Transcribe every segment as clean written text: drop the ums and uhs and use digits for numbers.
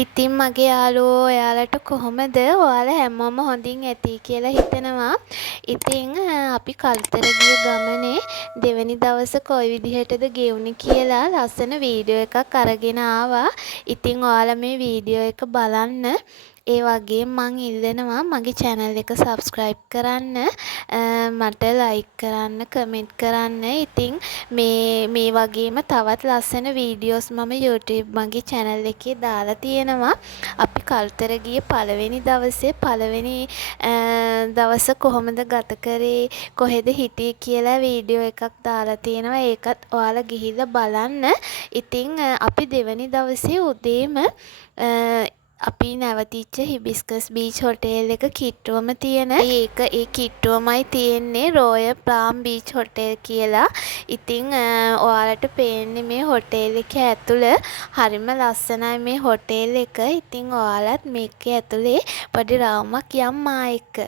ඉතින් මගේ යාළුවෝ ඔයාලට කොහොමද? ඔයාලා හැමෝම හොඳින් ඇති කියලා හිතනවා. ඉතින් අපි කළුතර ගිය ගමනේ දෙවැනි දවස කොයි විදිහටද ගෙවුනේ කියලා ලස්සන වීඩියෝ එකක් අරගෙන ආවා. ඉතින් ඔයාලා මේ වීඩියෝ එක බලන්න. ඒ වගේම මං ඉල්ලනවා මගේ channel එක subscribe කරන්න, මට like කරන්න, comment කරන්න. ඉතින් මේ වගේම තවත් ලස්සන වීඩියෝස් මම YouTube මගේ channel එකේ දාලා තියෙනවා. අපි කළුතර ගියේ පළවෙනි දවසේ පළවෙනි දවස කොහොමද ගත කරේ, කොහෙද හිටියේ කියලා වීඩියෝ එකක් දාලා තියෙනවා. ඒකත් ඔයාලා ගිහිල්ලා බලන්න. ඉතින් අපි දෙවැනි දවසේ උදේම අපි නැවතිච්ච හිබිස්කස් බීච් හොටේල් එක කිට්ටුවම තියෙන ඒ කිට්ටුවමයි තියෙන්නේ රෝයල් ප්ලාම් බීච් හොටේල් කියලා. ඉතින් ඔයාලට පේන්නේ මේ හොටේල් එක ඇතුළ හරිම ලස්සනයි මේ හොටේල් එක. ඉතින් ඔයාලත් මේක ඇතුලේ පොඩි රවුමක් යම් මා එක්ක.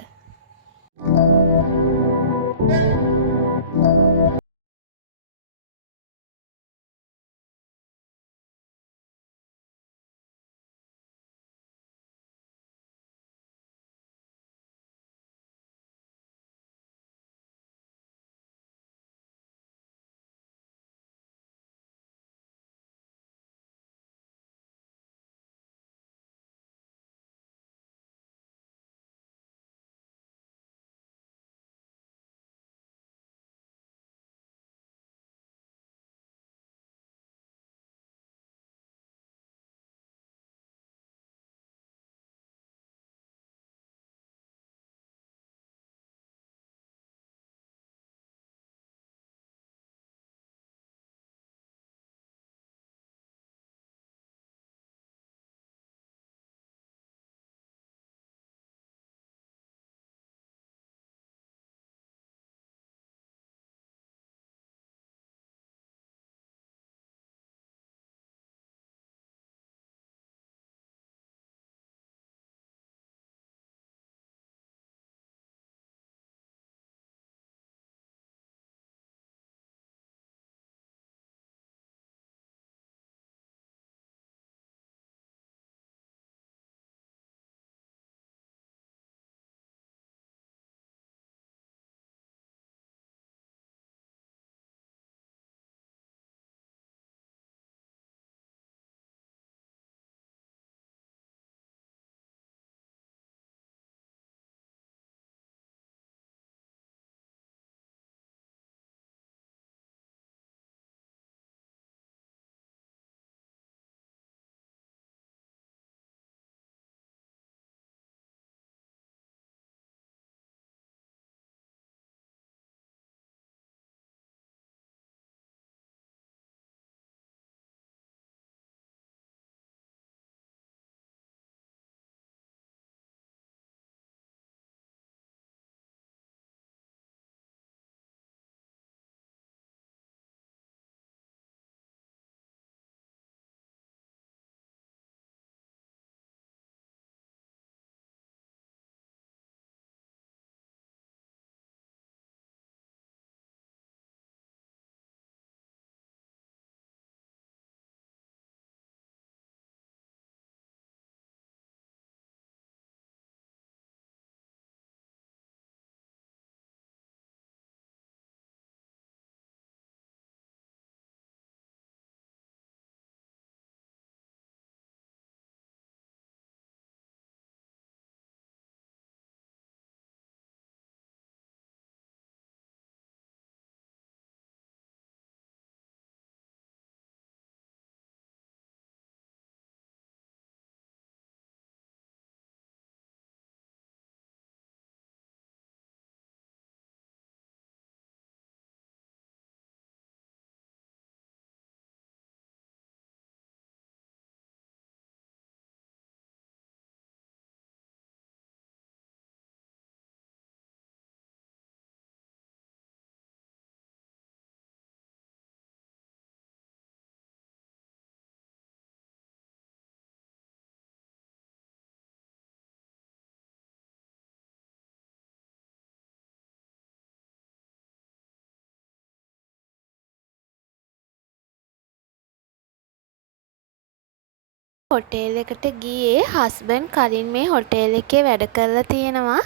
හොටේල් එකට ගියේ හස්බන්ඩ් කලින් මේ හොටේල් එකේ වැඩ කරලා තියෙනවා.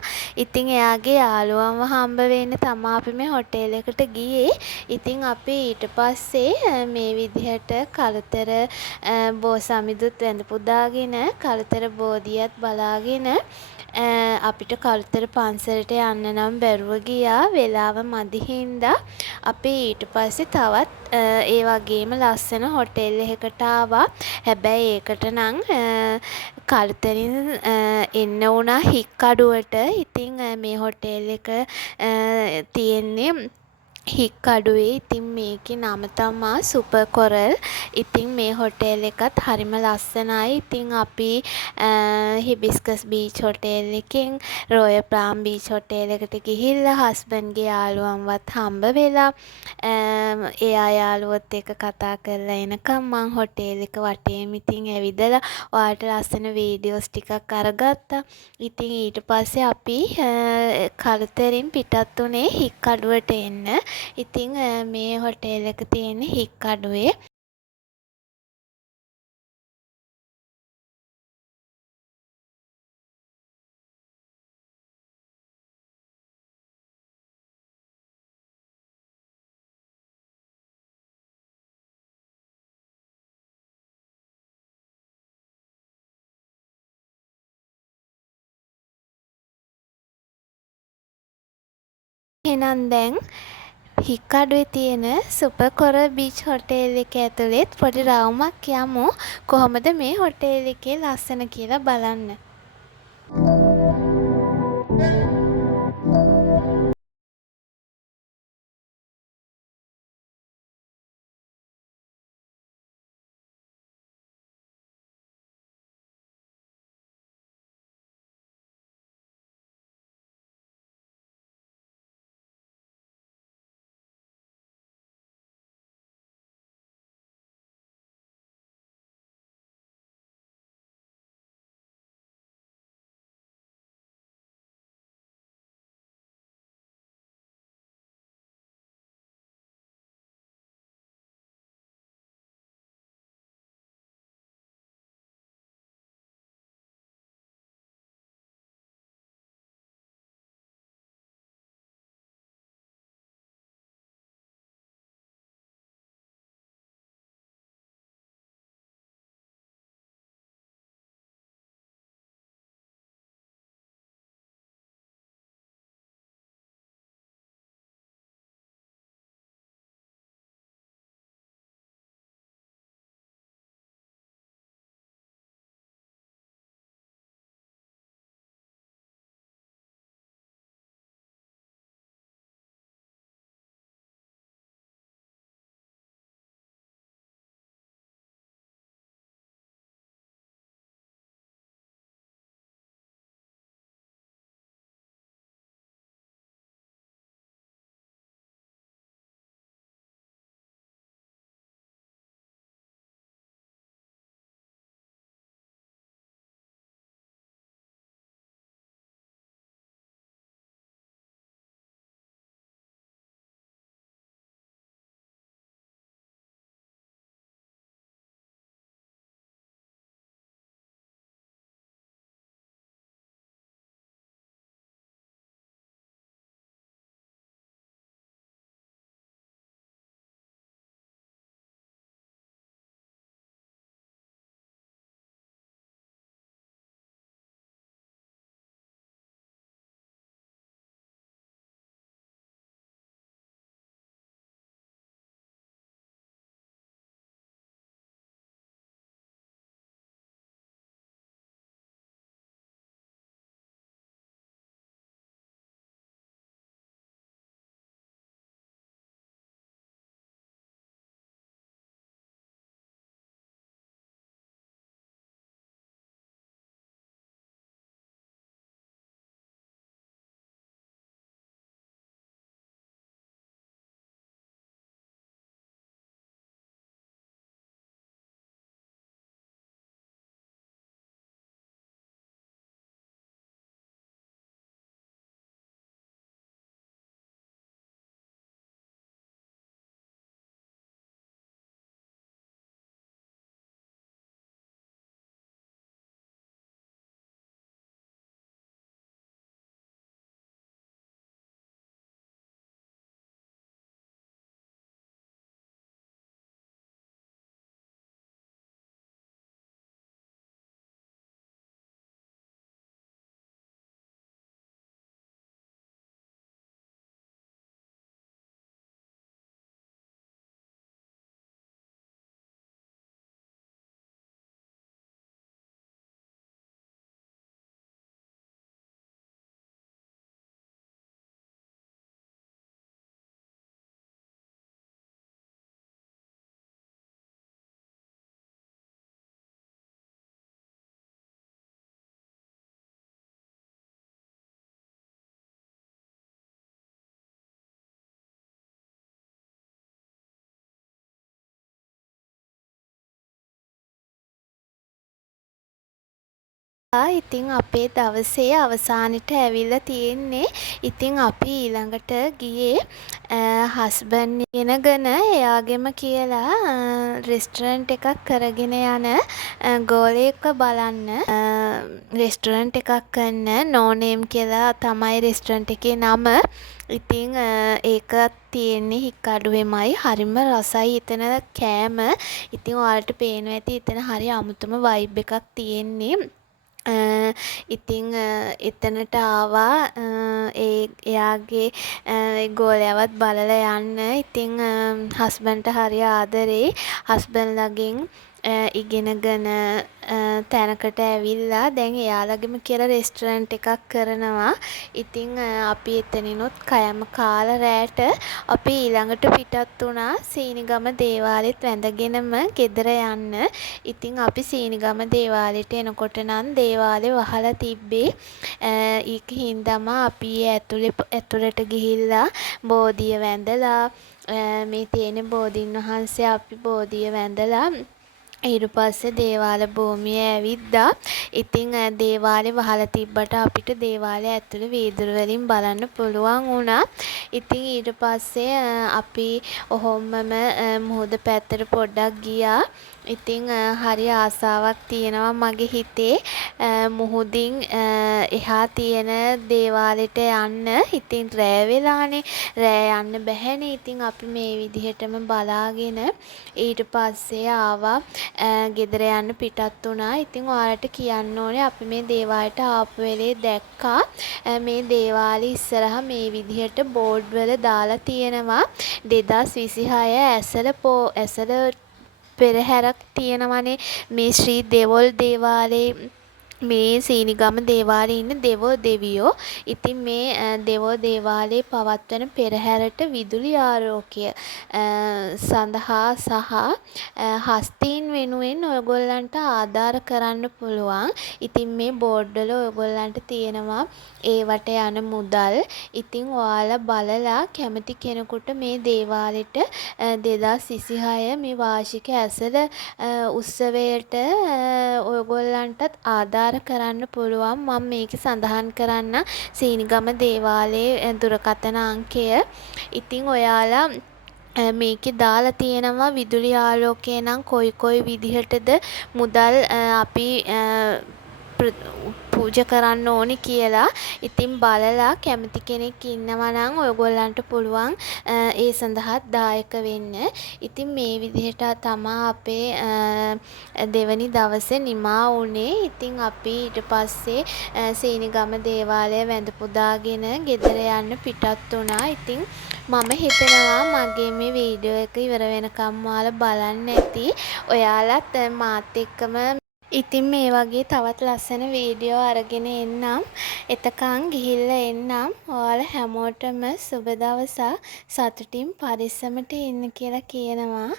ඉතින් එයාගේ යාළුවන්ව හම්බ වෙන්න තමා අපි මේ හොටේල් එකට ගියේ. ඉතින් අපි ඊට පස්සේ මේ විදිහට කළුතර බෝසමිඳුත් වැඳ පුදාගෙන කළුතර බෝධියත් බලාගෙන අපිට කළුතර පන්සලට යන්න නම් බැරුව ගියා. වෙලාව මදි හින්දා අපි ඊට පස්සේ තවත් ඒ වගේම ලස්සන හොටෙල් එකකට ආවා. හැබැයි ඒකට නම් කළුතරින් එන්න වුණා හික්කඩුවට. ඉතින් මේ හොටෙල් එක තියෙන්නේ හික්කඩුවේ. ඉතින් මේකේ නම තමා සුපර් කොරල්. ඉතින් මේ හොටෙල් එකත් හරිම ලස්සනයි. ඉතින් අපි හිබිස්කස් බීච් හොටෙල් එකෙන් රොයල් පාම් බීච් හොටෙල් එකට ගිහිල්ලා හස්බන්ඩ්ගේ යාළුවන්වත් හම්බ වෙලා එයා යාළුවොත් එක්ක කතා කරලා එනකම් මං හොටෙල් එක වටේම ඉතින් ඇවිදලා ඔයාලට ලස්සන වීඩියෝස් ටිකක් අරගත්තා. ඉතින් ඊට පස්සේ අපි කළුතරින් පිටත් වුණේ හික්කඩුවට එන්න. ඉතින් මේ හොටෙල් එක තියෙන්නේ හික්කඩුවේ. එහෙනම් දැන් හික්කඩුවේ තියෙන සුපර් කොරල් බීච් හොටෙල් එක ඇතුළෙත් පොඩි රවුමක් යමු. කොහොමද මේ හොටෙල් එකේ ලස්සන කියලා බලන්න. ඉතින් අපේ දවසේ අවසානෙට ඇවිල්ලා තියෙන්නේ. ඉතින් අපි ඊළඟට ගියේ හස්බන්ඩ් ගෙනගෙන එයාගෙම කියලා රෙස්ටරන්ට් එකක් කරගෙන යන ගෝලයෙක්ව බලන්න. රෙස්ටරන්ට් එකක් කරන නෝ නේම් කියලා තමයි රෙස්ටරන්ට් එකේ නම. ඉතින් ඒකත් තියෙන්නේ හික්කඩුවෙමයි. හරිම රසයි එතන කෑම. ඉතින් ඔයාලට පේනවා ඇති එතන හරි අමුතුම වයිබ් එකක් තියෙන්නේ. ඉතින් එතනට ආවා එයාගේ ගෝලයාවත් බලලා යන්න. ඉතින් හස්බන්ඩ්ට හරි ආදරේ. හස්බන්ඩ්ලගෙන් ඉගෙනගෙන තැනකට ඇවිල්ලා දැන් එයාලගෙම කියලා රෙස්ටරන්ට් එකක් කරනවා. ඉතින් අපි එතනිනුත් කෑම කාලා රෑට අපි ඊළඟට පිටත් වුණා සීනිගම දේවාලෙත් වැඳගෙනම ගෙදර යන්න. ඉතින් අපි සීනිගම දේවාලෙට එනකොට නම් දේවාලේ වහලා තිබ්බේ. ඒක හින්දාම අපි ඇතුළට ගිහිල්ලා බෝධිය වැඳලා මේ තියෙන බෝධීන් වහන්සේ අපි බෝධිය වැඳලා ඊට පස්සේ දේවාල භූමිය ඇවිද්දා. ඉතින් දේවාලේ වහලා තිබ්බට අපිට දේවාලේ ඇතුළේ වීදුරු වලින් බලන්න පුළුවන් වුණා. ඉතින් ඊට පස්සේ අපි ඔහොමම මුහුද පැත්තට පොඩ්ඩක් ගියා. ඉතින් හරි ආසාවක් තියෙනවා මගේ හිතේ මුහුදින් එහා තියෙන දේවාලෙට යන්න. ඉතින් රෑ වෙලානේ. රෑ යන්න බැහැනේ. ඉතින් අපි මේ විදිහටම බලාගෙන ඊට පස්සේ ආවා ගෙදර යන්න පිටත් වුණා. ඉතින් ඔයාලට කියන්න ඕනේ අපි මේ දේවාලයට ආපු වෙලේ දැක්කා මේ දේවාලේ ඉස්සරහා මේ විදිහට බෝඩ් වල දාලා තියෙනවා 2026 ඇසළ පෙරහැරක් තියෙනවනේ මේ ශ්‍රී දෙවොල් දේවාලේ මේ සීනිගම දේවාලේ ඉන්න දෙවෝ දෙවියෝ. ඉතින් මේ දෙවෝ දේවාලේ පවත්වන පෙරහැරට විදුලි ආලෝකය සඳහා සහ හස්තීන් වෙනුවෙන් ඔයගොල්ලන්ට ආධාර කරන්න පුළුවන්. ඉතින් මේ බෝඩ් වල ඔයගොල්ලන්ට තියෙනවා ඒවට යන මුදල්. ඉතින් ඔයාලා බලලා කැමති කෙනෙකුට මේ දේවාලෙට 2026 මේ වාර්ෂික ඇසළ උත්සවයට ඔයගොල්ලන්ටත් ආධාර කරන්න පුළුවන්. මම මේකේ සඳහන් කරන්න සීනිගම දේවාලයේ දුරකථන අංකය. ඉතින් ඔයාලා මේකේ දාලා තියෙනවා විදුලි ආලෝකය නම් කොයි විදිහටද මුදල් අපි පූජා කරන්න ඕනි කියලා. ඉතින් බලලා කැමති කෙනෙක් ඉන්නවා නම් ඔයගොල්ලන්ට පුළුවන් ඒ සඳහා දායක වෙන්න. ඉතින් මේ විදිහට තමයි අපේ දෙවනි දවසේ නිමා වුණේ. ඉතින් අපි ඊට පස්සේ සීනිගම දේවාලය වැඳ පුදාගෙන ගෙදර යන්න පිටත් වුණා. ඉතින් මම හිතනවා මගේ මේ වීඩියෝ එක ඉවර වෙනකම් ඔයාලා බලන්න ඇති. ඔයාලත් මාත් එක්කම ඉතින් මේ වගේ තවත් ලස්සන වීඩියෝ අරගෙන එන්නම්. එතකන් ගිහිල්ලා එන්නම්. ඔයාලා හැමෝටම සුබ දවසක්. සතුටින් පරිස්සමට ඉන්න කියලා කියනවා.